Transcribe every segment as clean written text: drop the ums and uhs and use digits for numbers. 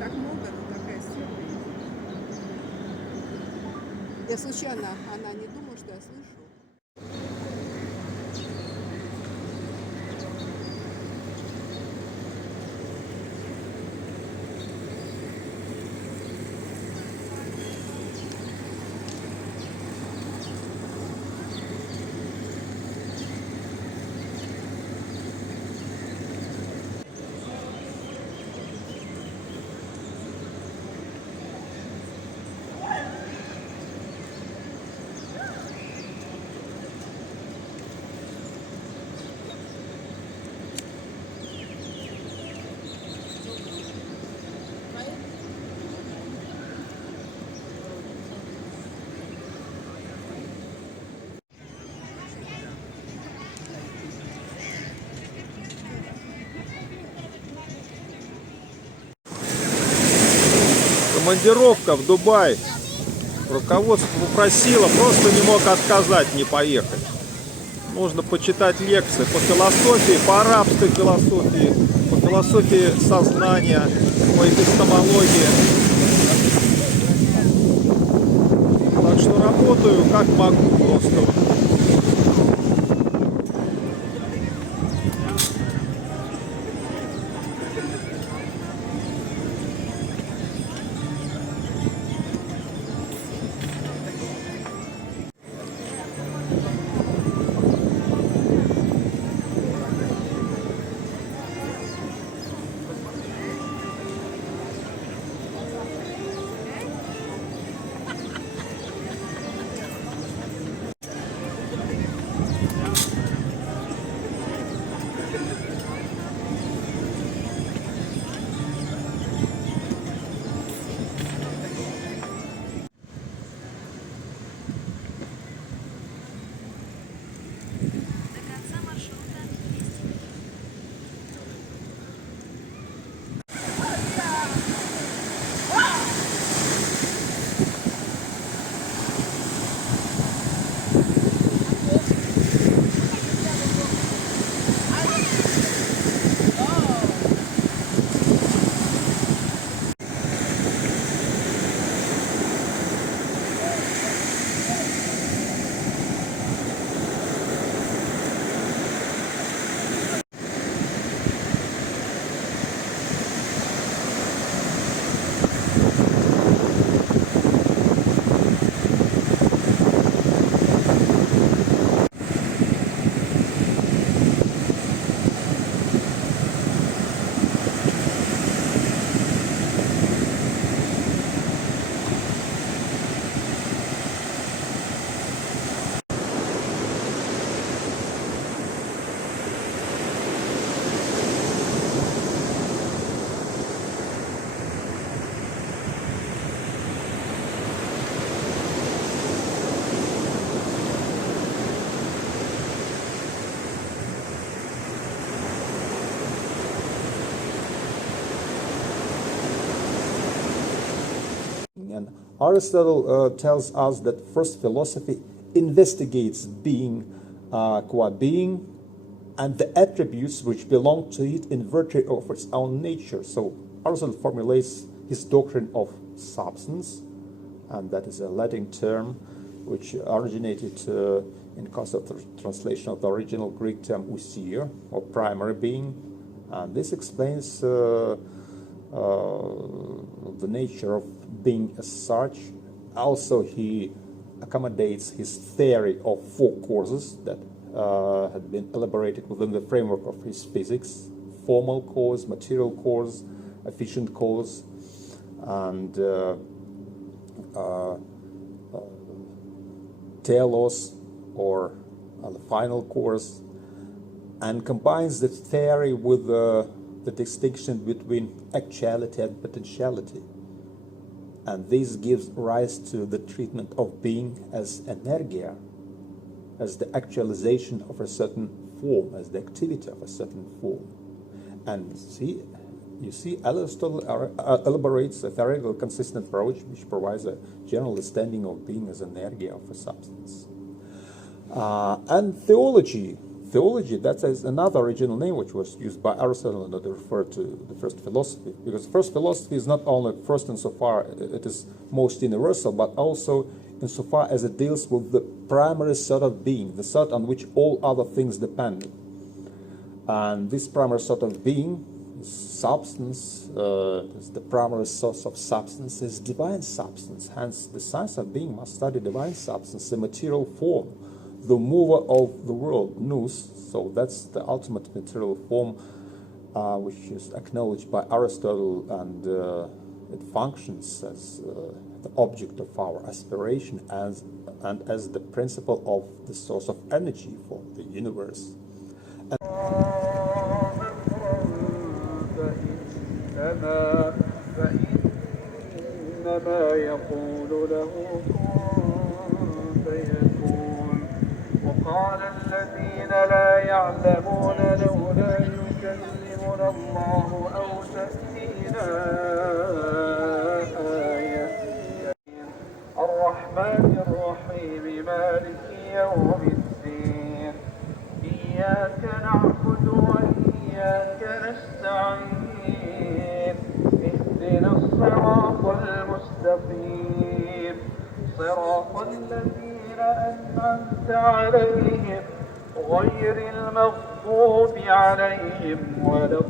так много, но такая сила. Я случайно, она не думала, что я слышу. Командировка в Дубай. Руководство попросило, просто не мог отказать, не поехать. Нужно почитать лекции по философии, по арабской философии, по философии сознания, по эпистемологии. Так что работаю как могу просто. And Aristotle tells us that first philosophy investigates being, qua being, and the attributes which belong to it in virtue of its own nature. So Aristotle formulates his doctrine of substance, and that is a Latin term which originated in course of the translation of the original Greek term ousia, or primary being. And this explains the nature of being as such. Also, he accommodates his theory of four causes that had been elaborated within the framework of his physics: formal cause, material cause, efficient cause, and telos, or the final cause, and combines the theory with the distinction between actuality and potentiality. And this gives rise to the treatment of being as energia, as the actualization of a certain form, as the activity of a certain form. And you see, Aristotle elaborates a theoretical consistent approach which provides a general understanding of being as energia of a substance. And theology theology, that is another original name which was used by Aristotle in order to refer to the first philosophy. Because the first philosophy is not only first insofar it is most universal, but also insofar as it deals with the primary sort of being, the sort on which all other things depend. And this primary sort of being is substance, is the primary source of substance is divine substance. Hence, the science of being must study divine substance, the material form, the mover of the world, nous. So that's the ultimate material form, which is acknowledged by Aristotle, and it functions as the object of our aspiration and as the principle of the source of energy for the universe. فإنما يقول له كن فيكون. وقال الذين لا يعلمون لولا يكلمنا الله أو تأتينا آية. الرحمن الرحيم مالك يوم الدين. إياك نعبد وإياك نستعين. اهدنا الصراط المستقيم صراط الذين أنعمت عليهم غير المغضوب عليهم ولا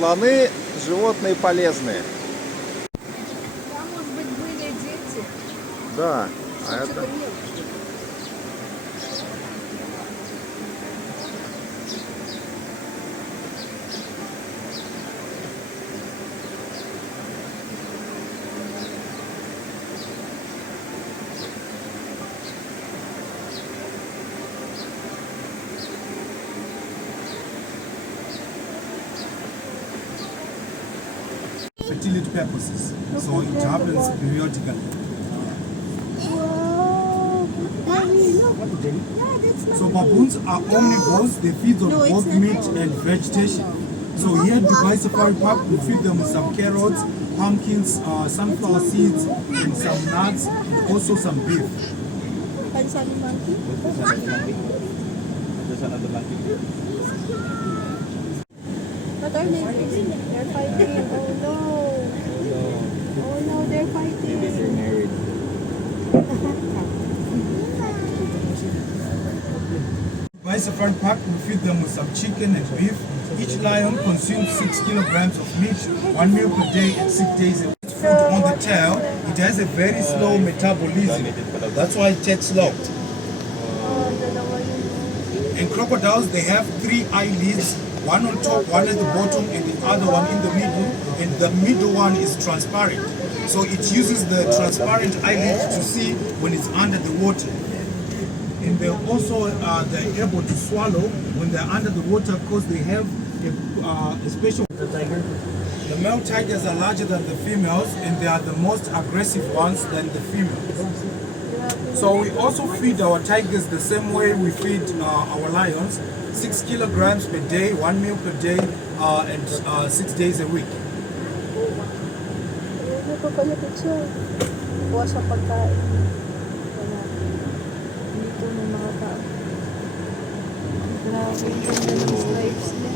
Слоны – животные полезные. Там, может быть, были дети. Да, а это... Что-то мелкое. Fertility purposes, so it happens periodically. So baboons are omnivores, they feed on both meat and vegetation. So here at Dubai Safari Park, we feed them with some carrots, pumpkins, sunflower seeds, and some nuts, and also some beef. What are they doing? They're fighting. Oh no. Oh no, they're fighting. Married. Dubai Safari Park, we feed them with some chicken and beef. Each lion consumes 6 kilograms of meat, 1 meal per day and 6 days a week. Food on the tail, it has a very slow metabolism. That's why it takes long. And crocodiles, they have 3 eyelids, one on top, one at the bottom, and the other one in the middle. And the middle one is transparent. So it uses the transparent eyelid to see when it's under the water. And they also they're able to swallow when they're under the water because they have a special. The male tigers are larger than the females, and they are the most aggressive ones than the females. So we also feed our tigers the same way we feed our lions, 6 kilograms per day, 1 meal per day, and 6 days a week. Napapalapit siya. Bukas sa pagkain. Wala. Dito may mga tao. Grabe, yung ganda ng stripes niya.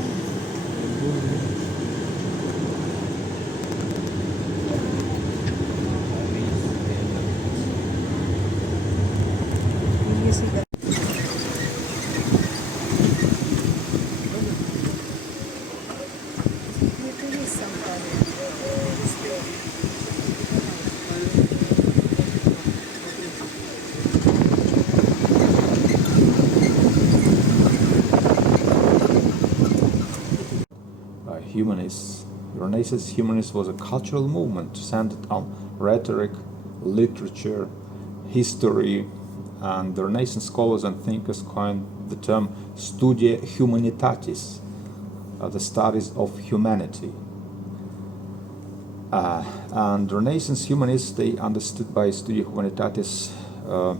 Humanists. Renaissance humanism was a cultural movement centered on rhetoric, literature, history, and the Renaissance scholars and thinkers coined the term studia humanitatis, the studies of humanity. And Renaissance humanists, they understood by studia humanitatis a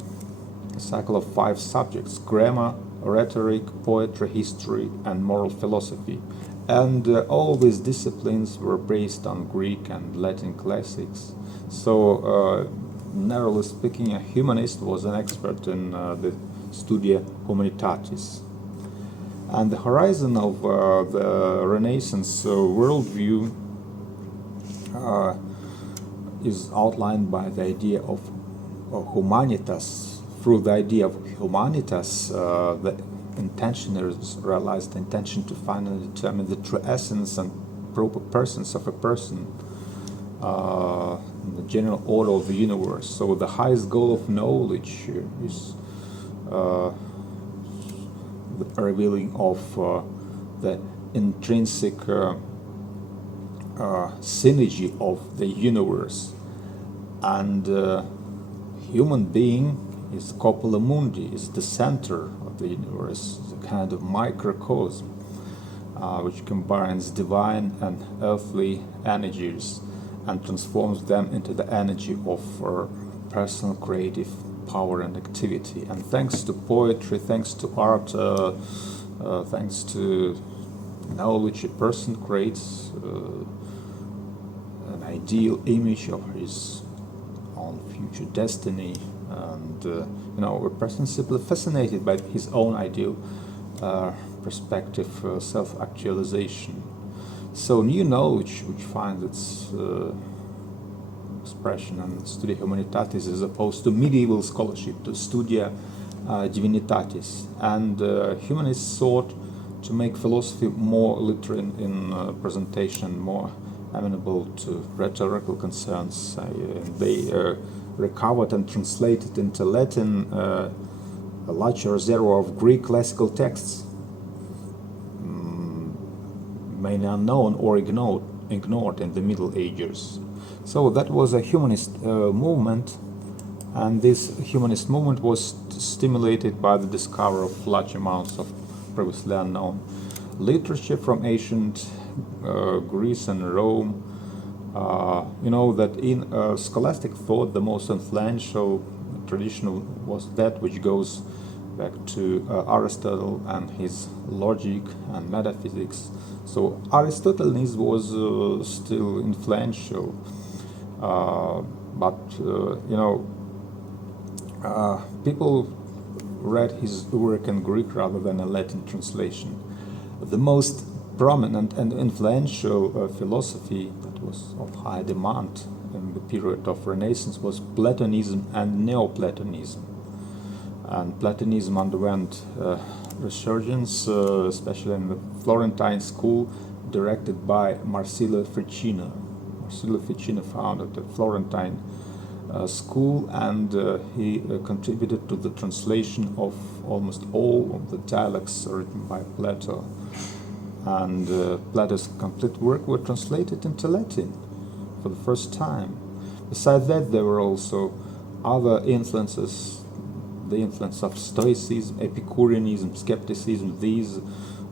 cycle of 5 subjects: grammar, rhetoric, poetry, history, and moral philosophy. And all these disciplines were based on Greek and Latin classics. So, narrowly speaking, a humanist was an expert in the studia humanitatis. And the horizon of the Renaissance worldview is outlined by the idea of humanitas. Through the idea of humanitas, the intentioners realized the intention to finally determine the true essence and proper persons of a person, the general order of the universe. So the highest goal of knowledge is the revealing of the intrinsic synergy of the universe. And human being is corpora mundi, is the center of the universe, a kind of microcosm which combines divine and earthly energies and transforms them into the energy of personal creative power and activity. And thanks to poetry, thanks to art, thanks to knowledge, a person creates an ideal image of his own future destiny. And a person is simply fascinated by his own ideal perspective, self-actualization. So new knowledge, which finds its expression in studia humanitatis, as opposed to medieval scholarship, to studia divinitatis. And humanists sought to make philosophy more literate in presentation, more amenable to rhetorical concerns. They recovered and translated into Latin a large reservoir of Greek classical texts, mainly unknown or ignored in the Middle Ages. So that was a humanist movement, and this humanist movement was stimulated by the discovery of large amounts of previously unknown literature from ancient Greece and Rome. You know that in scholastic thought the most influential tradition was that which goes back to Aristotle and his logic and metaphysics. So Aristotelianism was still influential, but you know, people read his work in Greek rather than a Latin translation. The most prominent and influential philosophy that was of high demand in the period of Renaissance was Platonism and Neoplatonism. And Platonism underwent resurgence, especially in the Florentine school, directed by Marsilio Ficino. Marsilio Ficino founded the Florentine school, and he contributed to the translation of almost all of the dialects written by Plato. And Plato's complete work were translated into Latin for the first time. Besides that, there were also other influences, the influence of Stoicism, Epicureanism, skepticism. These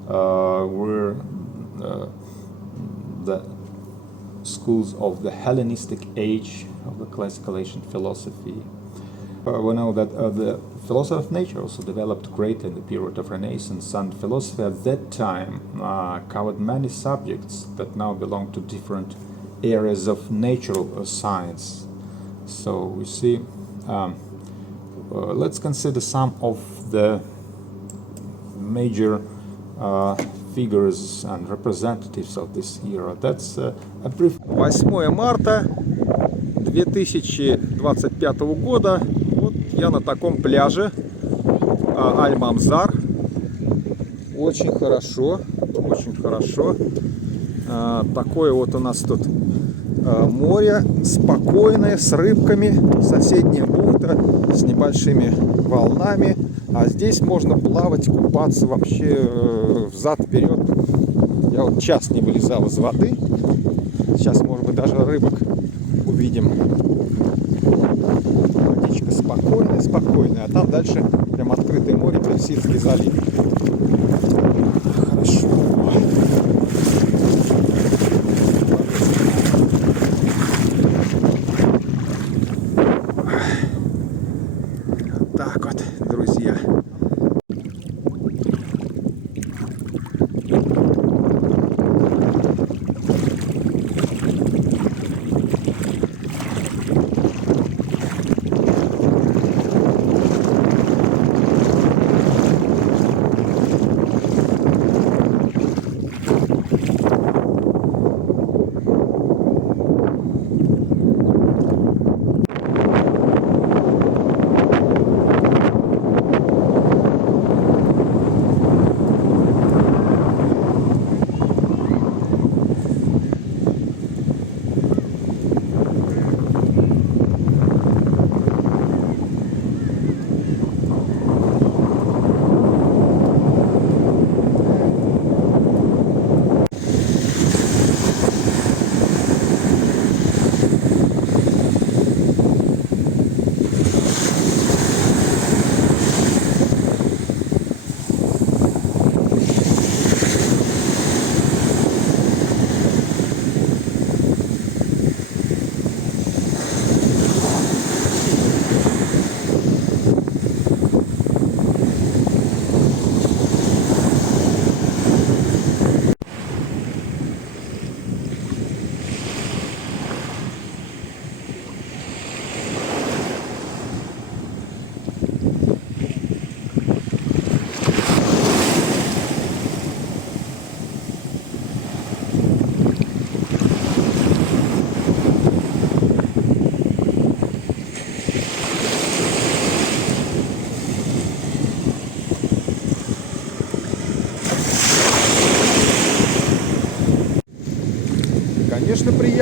were the schools of the Hellenistic age of the classical ancient philosophy. We know that the philosophy of nature also developed greatly in the period of Renaissance, and philosophy at that time covered many subjects that now belong to different areas of natural science. So we see, let's consider some of the major figures and representatives of this era. That's a brief. 8 марта 2025 года. Вот я на таком пляже Аль-Мамзар. Очень хорошо, очень хорошо. Такое вот у нас тут море спокойное, с рыбками, соседняя бухта с небольшими волнами. А здесь можно плавать, купаться вообще взад-вперед. Я вот час не вылезал из воды. Сейчас, может быть, даже рыбок увидим. Водичка спокойная, спокойная. А там дальше прям открытое море, Персидский залив. Хорошо. Вот так вот, друзья.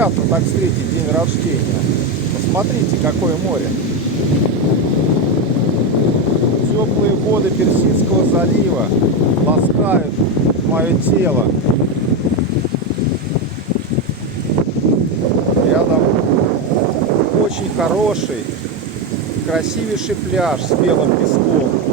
приятно так встретить день рождения. Посмотрите, какое море. Теплые воды Персидского залива ласкают мое тело. Рядом очень хороший, красивейший пляж с белым песком.